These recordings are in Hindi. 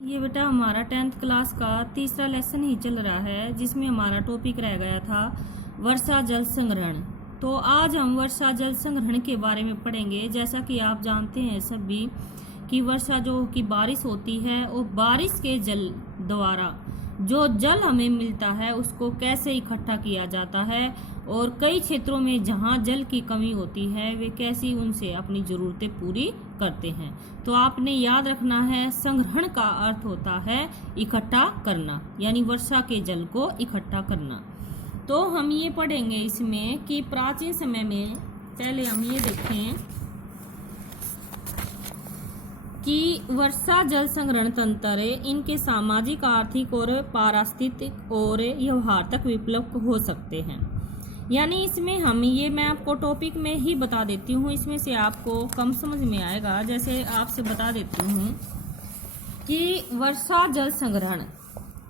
ये बेटा हमारा 10th क्लास का तीसरा लेसन ही चल रहा है, जिसमें हमारा टॉपिक रह गया था वर्षा जल संग्रहण। तो आज हम वर्षा जल संग्रहण के बारे में पढ़ेंगे। जैसा कि आप जानते हैं सभी कि वर्षा जो कि बारिश होती है और बारिश के जल द्वारा जो जल हमें मिलता है उसको कैसे इकट्ठा किया जाता है, और कई क्षेत्रों में जहां जल की कमी होती है वे कैसी उनसे अपनी ज़रूरतें पूरी करते हैं। तो आपने याद रखना है, संग्रहण का अर्थ होता है इकट्ठा करना, यानी वर्षा के जल को इकट्ठा करना। तो हम ये पढ़ेंगे इसमें कि प्राचीन समय में, पहले हम ये देखें कि वर्षा जल संग्रहण तंत्र इनके सामाजिक, आर्थिक और पारिस्थितिक और व्यवहार विकल्प हो सकते हैं। यानी इसमें मैं आपको टॉपिक में ही बता देती हूँ, इसमें से आपको कम समझ में आएगा। जैसे आपसे बता देती हूँ कि वर्षा जल संग्रहण,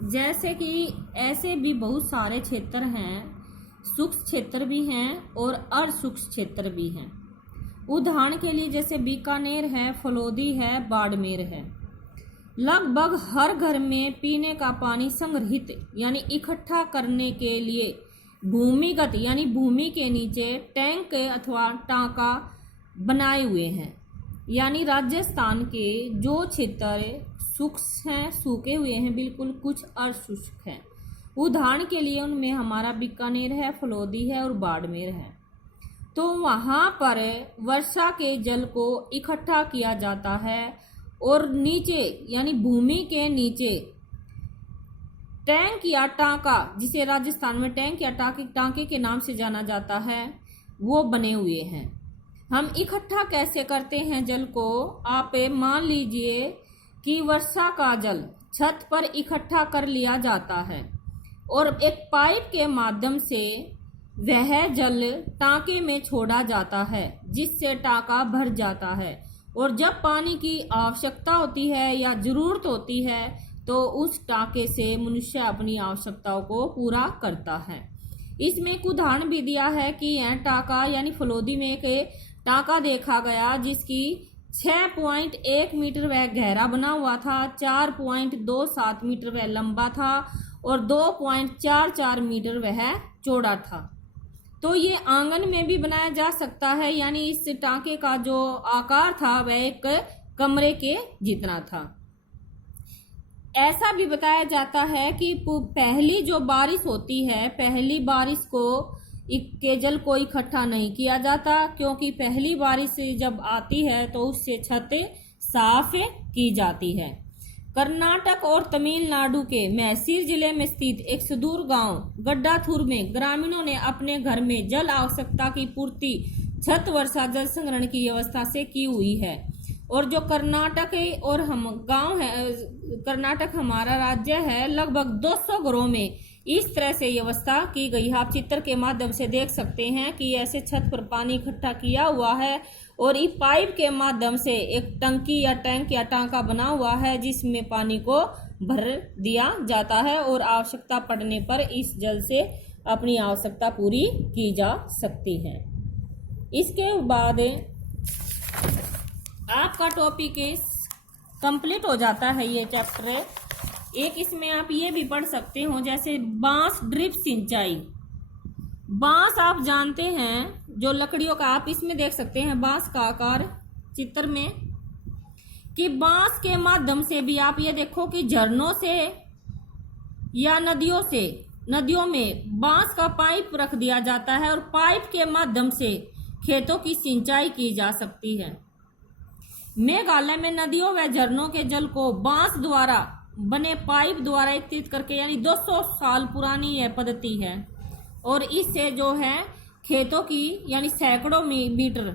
जैसे कि ऐसे भी बहुत सारे क्षेत्र हैं, शुष्क क्षेत्र भी हैं और अर्धशुष्क क्षेत्र भी हैं। उदाहरण के लिए जैसे बीकानेर है, फलोदी है, बाड़मेर है। लगभग हर घर में पीने का पानी संग्रहित यानी इकट्ठा करने के लिए भूमिगत यानी भूमि के नीचे टैंक अथवा टांका बनाए हुए हैं। यानी राजस्थान के जो क्षेत्र शुष्क हैं, सूखे हुए हैं बिल्कुल, कुछ अर्धशुष्क हैं। उदाहरण के लिए उनमें हमारा बीकानेर है, फलोदी है और बाड़मेर है। तो वहाँ पर वर्षा के जल को इकट्ठा किया जाता है और नीचे यानी भूमि के नीचे टैंक या टांका, जिसे राजस्थान में टैंक या टांके के नाम से जाना जाता है, वो बने हुए हैं। हम इकट्ठा कैसे करते हैं जल को? आप मान लीजिए कि वर्षा का जल छत पर इकट्ठा कर लिया जाता है और एक पाइप के माध्यम से वह जल टांके में छोड़ा जाता है, जिससे टांका भर जाता है। और जब पानी की आवश्यकता होती है या जरूरत होती है तो उस टांके से मनुष्य अपनी आवश्यकताओं को पूरा करता है। इसमें एक उदाहरण भी दिया है कि यह टांका यानी फलोदी में एक टांका देखा गया जिसकी 6.1 मीटर वह गहरा बना हुआ था, 4.27 मीटर वह लंबा था और 2.44 मीटर वह चौड़ा था। तो ये आंगन में भी बनाया जा सकता है, यानी इस टांके का जो आकार था वह एक कमरे के जितना था। ऐसा भी बताया जाता है कि पहली जो बारिश होती है, पहली बारिश के जल को इकट्ठा नहीं किया जाता, क्योंकि पहली बारिश जब आती है तो उससे छत साफ की जाती है। कर्नाटक और तमिलनाडु के मैसूर जिले में स्थित एक सुदूर गांव गड्डाथुर में ग्रामीणों ने अपने घर में जल आवश्यकता की पूर्ति छत वर्षा जल संग्रहण की व्यवस्था से की हुई है। और जो कर्नाटक और हम गांव है, कर्नाटक हमारा राज्य है, लगभग 200 घरों में इस तरह से व्यवस्था की गई है। आप चित्र के माध्यम से देख सकते हैं कि ऐसे छत पर पानी इकट्ठा किया हुआ है और इस पाइप के माध्यम से एक टंकी या टैंक या टांका बना हुआ है जिसमें पानी को भर दिया जाता है और आवश्यकता पड़ने पर इस जल से अपनी आवश्यकता पूरी की जा सकती है। इसके बाद आपका टॉपिक कंप्लीट हो जाता है ये चैप्टर। एक इसमें आप ये भी पढ़ सकते हो, जैसे बांस ड्रिप सिंचाई। बांस आप जानते हैं जो लकड़ियों का, आप इसमें देख सकते हैं बांस का आकार चित्र में, कि बांस के माध्यम से भी आप ये देखो कि झरनों से या नदियों में बांस का पाइप रख दिया जाता है और पाइप के माध्यम से खेतों की सिंचाई की जा सकती है। मेघालय में नदियों व झरनों के जल को बांस द्वारा बने पाइप द्वारा एकत्रित करके, यानी 200 साल पुरानी यह पद्धति है, और इससे जो है खेतों की यानी सैकड़ों मीटर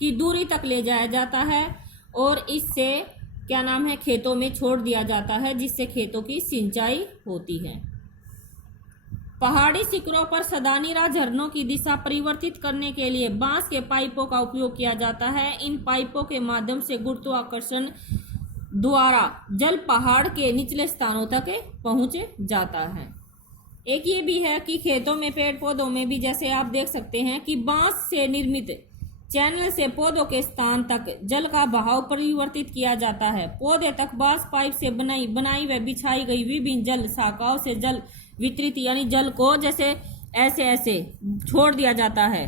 की दूरी तक ले जाया जाता है और इससे खेतों में छोड़ दिया जाता है, जिससे खेतों की सिंचाई होती है। पहाड़ी शिखरों पर सदानीरा झरनों की दिशा परिवर्तित करने के लिए बांस के पाइपों का उपयोग किया जाता है। इन पाइपों के माध्यम से गुरुत्वाकर्षण द्वारा जल पहाड़ के निचले स्थानों तक पहुंच जाता है। एक ये भी है कि खेतों में, पेड़ पौधों में भी, जैसे आप देख सकते हैं कि बांस से निर्मित चैनल से पौधों के स्थान तक जल का बहाव परिवर्तित किया जाता है। पौधे तक बांस पाइप से बनाई व बिछाई गई विभिन्न जल शाखाओं से जल वितरित यानी जल को जैसे ऐसे ऐसे छोड़ दिया जाता है।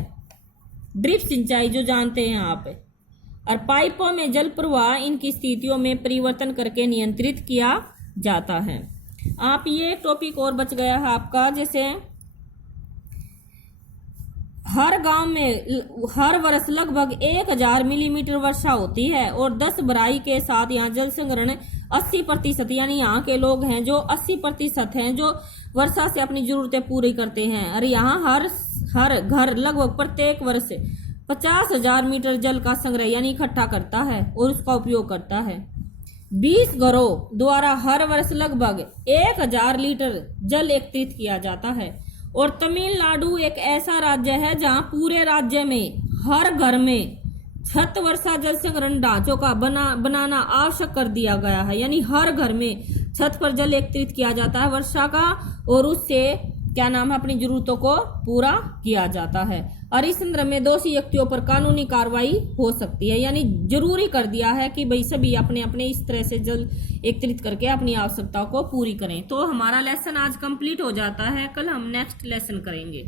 ड्रिप सिंचाई जो जानते हैं आप, और पाइपों में जल प्रवाह इनकी स्थितियों में परिवर्तन करके नियंत्रित किया जाता है। आप ये टॉपिक और बच गया है आपका, जैसे हर गांव में हर वर्ष लगभग 1000 मिलीमीटर वर्षा होती है और 10 भराई के साथ यहाँ जल संग्रहण 80% यानी यहाँ के लोग हैं जो 80% हैं जो वर्षा से अपनी जरूरतें पूरी करते हैं। और यहाँ हर घर लगभग प्रत्येक वर्ष 50,000 मीटर जल का संग्रह यानी इकट्ठा करता है और उसका उपयोग करता है। 20 घरों द्वारा हर वर्ष लगभग 1000 लीटर जल एकत्रित किया जाता है। और तमिलनाडु एक ऐसा राज्य है जहां पूरे राज्य में हर घर में छत वर्षा जल संग्रहण ढांचों का बनाना आवश्यक कर दिया गया है, यानी हर घर में छत पर जल एकत्रित किया जाता है वर्षा का और उससे क्या नाम है अपनी जरूरतों को पूरा किया जाता है। और इस संदर्भ में दोषी व्यक्तियों पर कानूनी कार्रवाई हो सकती है, यानी जरूरी कर दिया है कि भाई सभी अपने अपने इस तरह से जल एकत्रित करके अपनी आवश्यकताओं को पूरी करें। तो हमारा लेसन आज कंप्लीट हो जाता है, कल हम नेक्स्ट लेसन करेंगे।